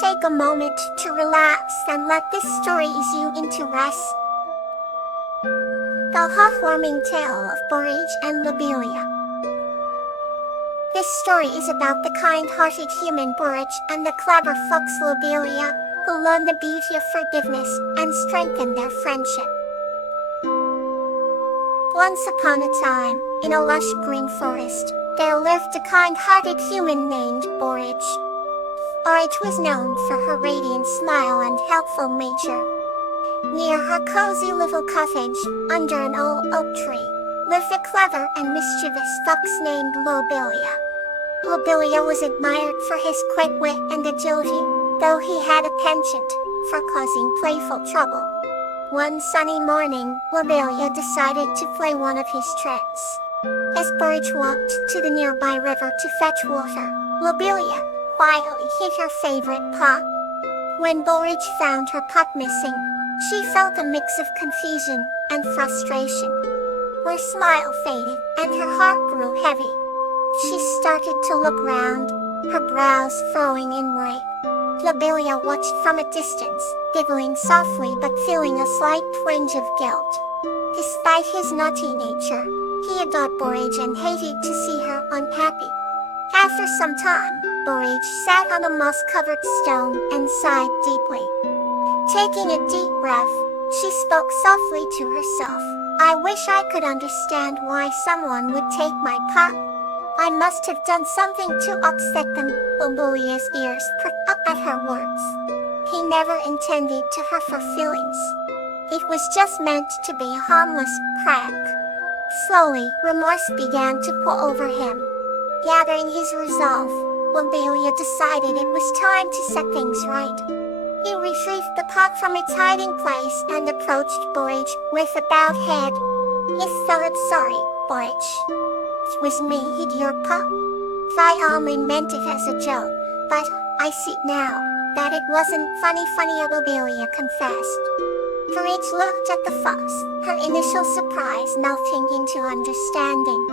Take a moment to relax and let this story ease you into rest. The heartwarming tale of Borage and Lobelia. This story is about the kind-hearted human Borage and the clever fox Lobelia, who learned the beauty of forgiveness and strengthened their friendship. Once upon a time, in a lush green forest, there lived a kind-hearted human named Borage. Borage was known for her radiant smile and helpful nature. Near her cozy little cottage, under an old oak tree, lived a clever and mischievous fox named Lobelia. Lobelia was admired for his quick wit and agility, though he had a penchant for causing playful trouble. One sunny morning, Lobelia decided to play one of his tricks. As Borage walked to the nearby river to fetch water, Lobelia quietly hid her favorite pot. When Borage found her pot missing, she felt a mix of confusion and frustration. Her smile faded and her heart grew heavy. She started to look round, her brows furrowing in worry. Lobelia watched from a distance, giggling softly but feeling a slight twinge of guilt. Despite his naughty nature, he adored Borage and hated to see her unhappy. After some time, Borage sat on a moss-covered stone and sighed deeply. Taking a deep breath, she spoke softly to herself. I wish I could understand why someone would take my pot. I must have done something to upset them. Lobelia's ears pricked up at her words. He never intended to hurt her feelings. It was just meant to be a harmless prank. Slowly, remorse began to pull over him. Gathering his resolve, Lobelia decided it was time to set things right. He retrieved the pot from its hiding place and approached Borage with a bowed head. He felt sorry, Borage. It was me hid your pot. I only meant it as a joke, but I see now that it wasn't funny, Lobelia confessed. Borage looked at the fox, her initial surprise melting into understanding.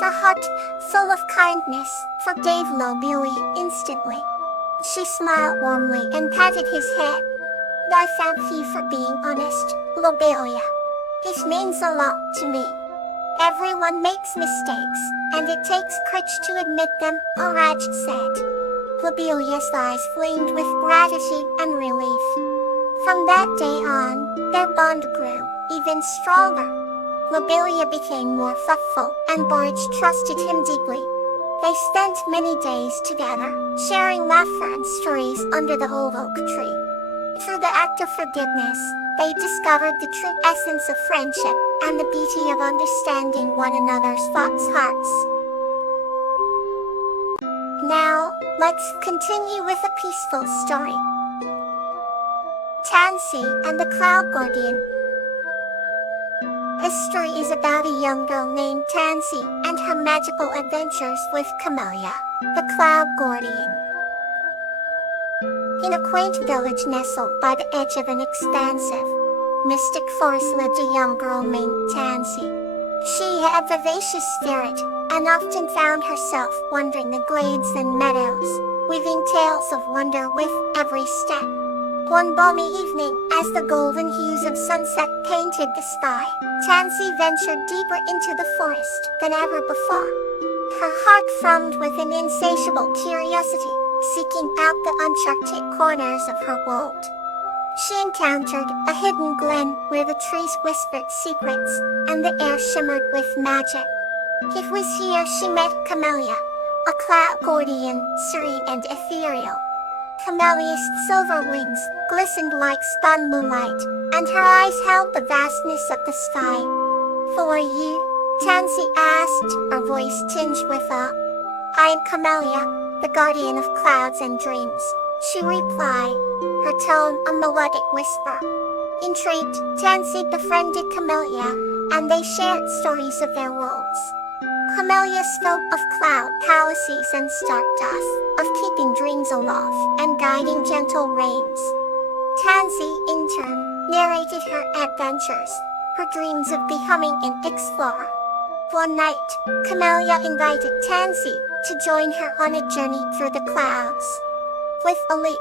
Her heart, full of kindness, forgave Lobelia instantly. She smiled warmly and patted his head. I thank you for being honest, Lobelia. It means a lot to me. Everyone makes mistakes, and it takes courage to admit them, Borage said. Lobelia's eyes flamed with gratitude and relief. From that day on, their bond grew even stronger. Lobelia became more thoughtful, and Borage trusted him deeply. They spent many days together, sharing laughter and stories under the old oak tree. Through the act of forgiveness, they discovered the true essence of friendship and the beauty of understanding one another's thoughts and hearts. Now, let's continue with a peaceful story. Tansy and the Cloud Guardian. This story is about a young girl named Tansy and her magical adventures with Camellia, the Cloud Guardian. In a quaint village nestled by the edge of an expansive, mystic forest lived a young girl named Tansy. She had a vivacious spirit, and often found herself wandering the glades and meadows, weaving tales of wonder with every step. One balmy evening, as the golden hues of sunset painted the sky, Tansy ventured deeper into the forest than ever before. Her heart thrummed with an insatiable curiosity, seeking out the uncharted corners of her world. She encountered a hidden glen where the trees whispered secrets, and the air shimmered with magic. It was here she met Camellia, a cloud guardian, serene and ethereal. Camellia's silver wings glistened like spun moonlight, and her eyes held the vastness of the sky. Who are you? Tansy asked, her voice tinged with awe. I am Camellia, the guardian of clouds and dreams, she replied, her tone a melodic whisper. Intrigued, Tansy befriended Camellia, and they shared stories of their worlds. Camellia spoke of cloud palaces and star dust, of keeping dreams aloft and guiding gentle rains. Tansy, in turn, narrated her adventures, her dreams of becoming an explorer. One night, Camellia invited Tansy to join her on a journey through the clouds. With a leap,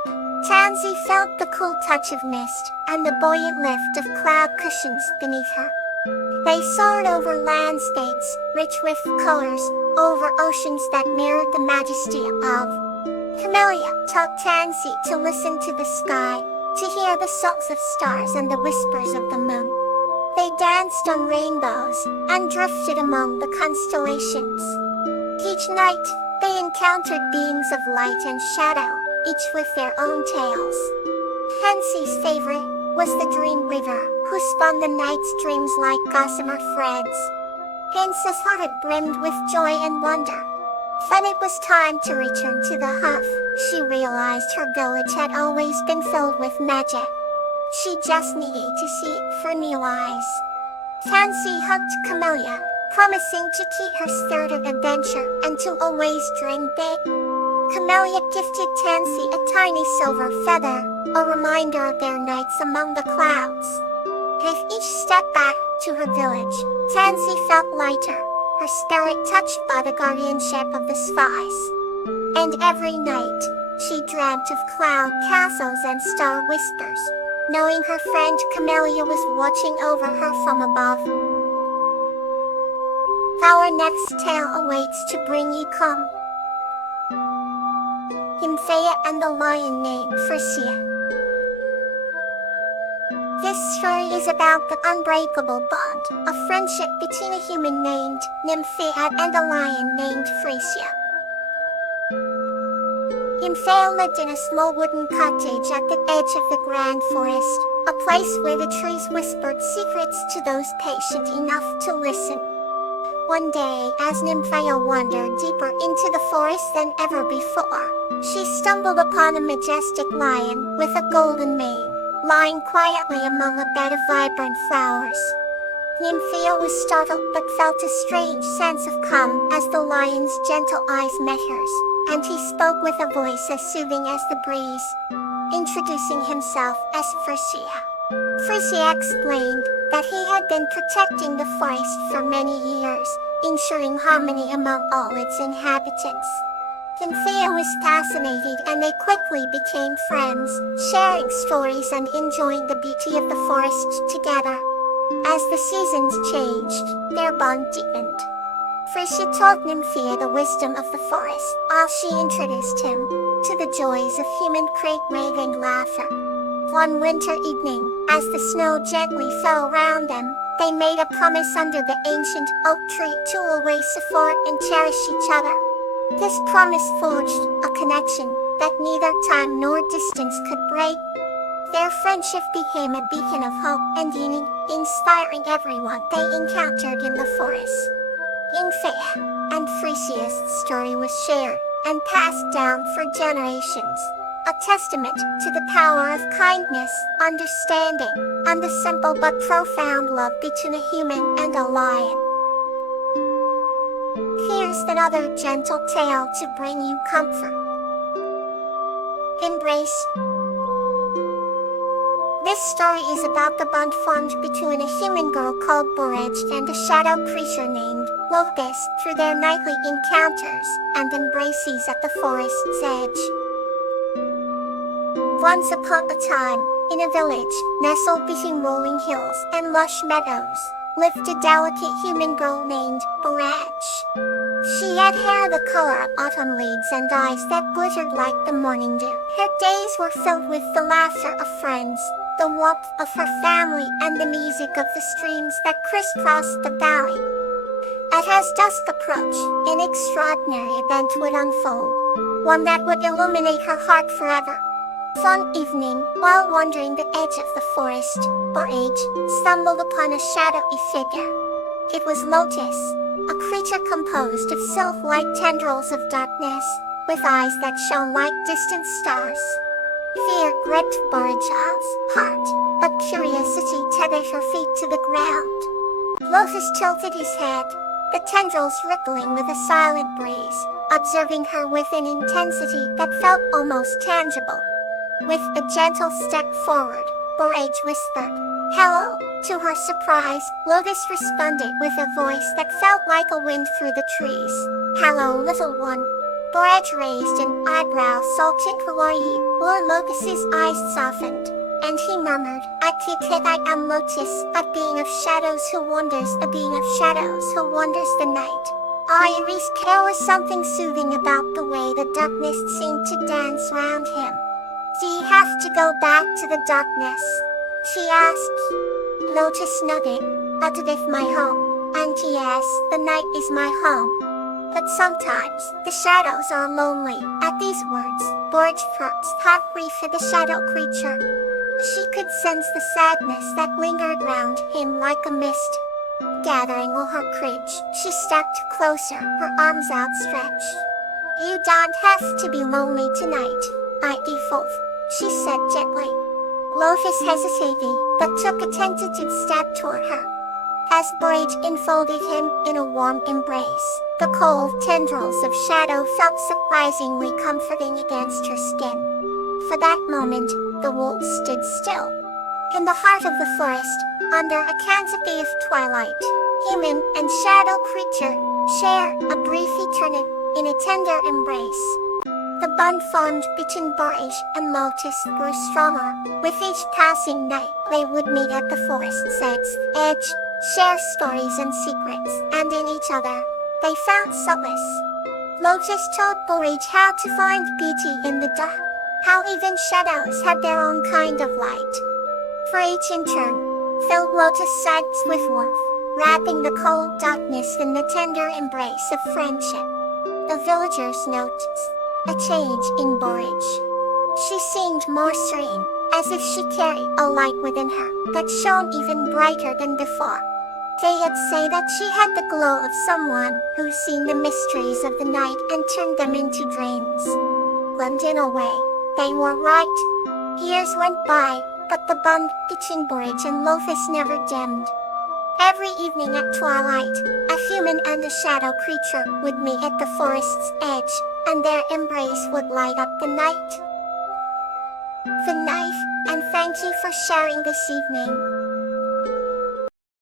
Tansy felt the cool touch of mist and the buoyant lift of cloud cushions beneath her. They soared over landscapes rich with colors, over oceans that mirrored the majesty above. Camellia taught Tansy to listen to the sky, to hear the songs of stars and the whispers of the moon. They danced on rainbows and drifted among the constellations. Each night, they encountered beings of light and shadow, each with their own tales. Tansy's favorite was the Dream River, who spun the night's dreams like gossamer threads. Hansy's heart brimmed with joy and wonder. When it was time to return to the Huff, she realized her village had always been filled with magic. She just needed to see it for new eyes. Tansy hugged Camellia, promising to keep her spirit of adventure and to always dream big. Camellia gifted Tansy a tiny silver feather, a reminder of their nights among the clouds. With each step back to her village, Tansy felt lighter, her spirit touched by the guardianship of the skies. And every night, she dreamt of cloud castles and star whispers, knowing her friend Camellia was watching over her from above. Our next tale awaits to bring you calm. Himthea and the lion named Frisia. This story is about the unbreakable bond of friendship between a human named Himthea and a lion named Frisia. Himthea lived in a small wooden cottage at the edge of the Grand Forest, a place where the trees whispered secrets to those patient enough to listen. One day, as Himthea wandered deeper into the forest than ever before, she stumbled upon a majestic lion with a golden mane, lying quietly among a bed of vibrant flowers. Himthea was startled but felt a strange sense of calm as the lion's gentle eyes met hers, and he spoke with a voice as soothing as the breeze, introducing himself as Frisia. Frisia explained that he had been protecting the forest for many years, ensuring harmony among all its inhabitants. Himthea was fascinated and they quickly became friends, sharing stories and enjoying the beauty of the forest together. As the seasons changed, their bond deepened. Frisia taught Himthea the wisdom of the forest, while she introduced him to the joys of human crate and laughter. One winter evening, as the snow gently fell around them, they made a promise under the ancient oak tree to always support and cherish each other. This promise forged a connection that neither time nor distance could break. Their friendship became a beacon of hope and union, inspiring everyone they encountered in the forest. Himthea and Frisia's story was shared and passed down for generations, a testament to the power of kindness, understanding, and the simple but profound love between a human and a lion. Here's another gentle tale to bring you comfort. Embrace. This story is about the bond formed between a human girl called Borage and a shadow creature named Locus through their nightly encounters and embraces at the forest's edge. Once upon a time, in a village nestled between rolling hills and lush meadows, lived a delicate human girl named Borage. She had hair the color of autumn leaves and eyes that glittered like the morning dew. Her days were filled with the laughter of friends, the warmth of her family, and the music of the streams that crisscrossed the valley. As dusk approached, an extraordinary event would unfold, one that would illuminate her heart forever. One evening, while wandering the edge of the forest, Borage stumbled upon a shadowy figure. It was Lotus, a creature composed of sylph-like tendrils of darkness, with eyes that shone like distant stars. Fear gripped Borage's heart, but curiosity tethered her feet to the ground. Lotus tilted his head, the tendrils rippling with a silent breeze, observing her with an intensity that felt almost tangible. With a gentle step forward, Borage whispered, "Hello." To her surprise, Lotus responded with a voice that felt like a wind through the trees. "Hello, little one. Borage raised an eyebrow, salted Hawaii. Lotus's eyes softened, and he murmured, I am Lotus, a being of shadows who wanders, a being of shadows who wanders the night. Iris, there was something soothing about the way the darkness seemed to dance round him. Do you have to go back to the darkness? She asked. Lotus nodded. If my home. And yes, the night is my home. But sometimes, the shadows are lonely. At these words, Borage frowned thoughtfully for the shadow creature. She could sense the sadness that lingered round him like a mist. Gathering all her courage, she stepped closer, her arms outstretched. You don't have to be lonely tonight, Wolf, she said gently. Lotus hesitated, but took a tentative step toward her. As Borage enfolded him in a warm embrace, the cold tendrils of shadow felt surprisingly comforting against her skin. For that moment, the wolf stood still. In the heart of the forest, under a canopy of twilight, human and shadow creature share a brief eternity in a tender embrace. The bond formed between Borage and Lotus grew stronger. With each passing night, they would meet at the forest's edge, share stories and secrets, and in each other, they found solace. Lotus told Borage how to find beauty in the dark, how even shadows had their own kind of light. For each in turn, filled Lotus sides with warmth, wrapping the cold darkness in the tender embrace of friendship. The villagers noticed a change in Borage. She seemed more serene, as if she carried a light within her that shone even brighter than before. They'd say that she had the glow of someone who's seen the mysteries of the night and turned them into dreams. And in a way, they were right. Years went by, but the bond between Borage and Lotus never dimmed. Every evening at twilight, a human and a shadow creature would meet at the forest's edge, and their embrace would light up the night. And thank you for sharing this evening.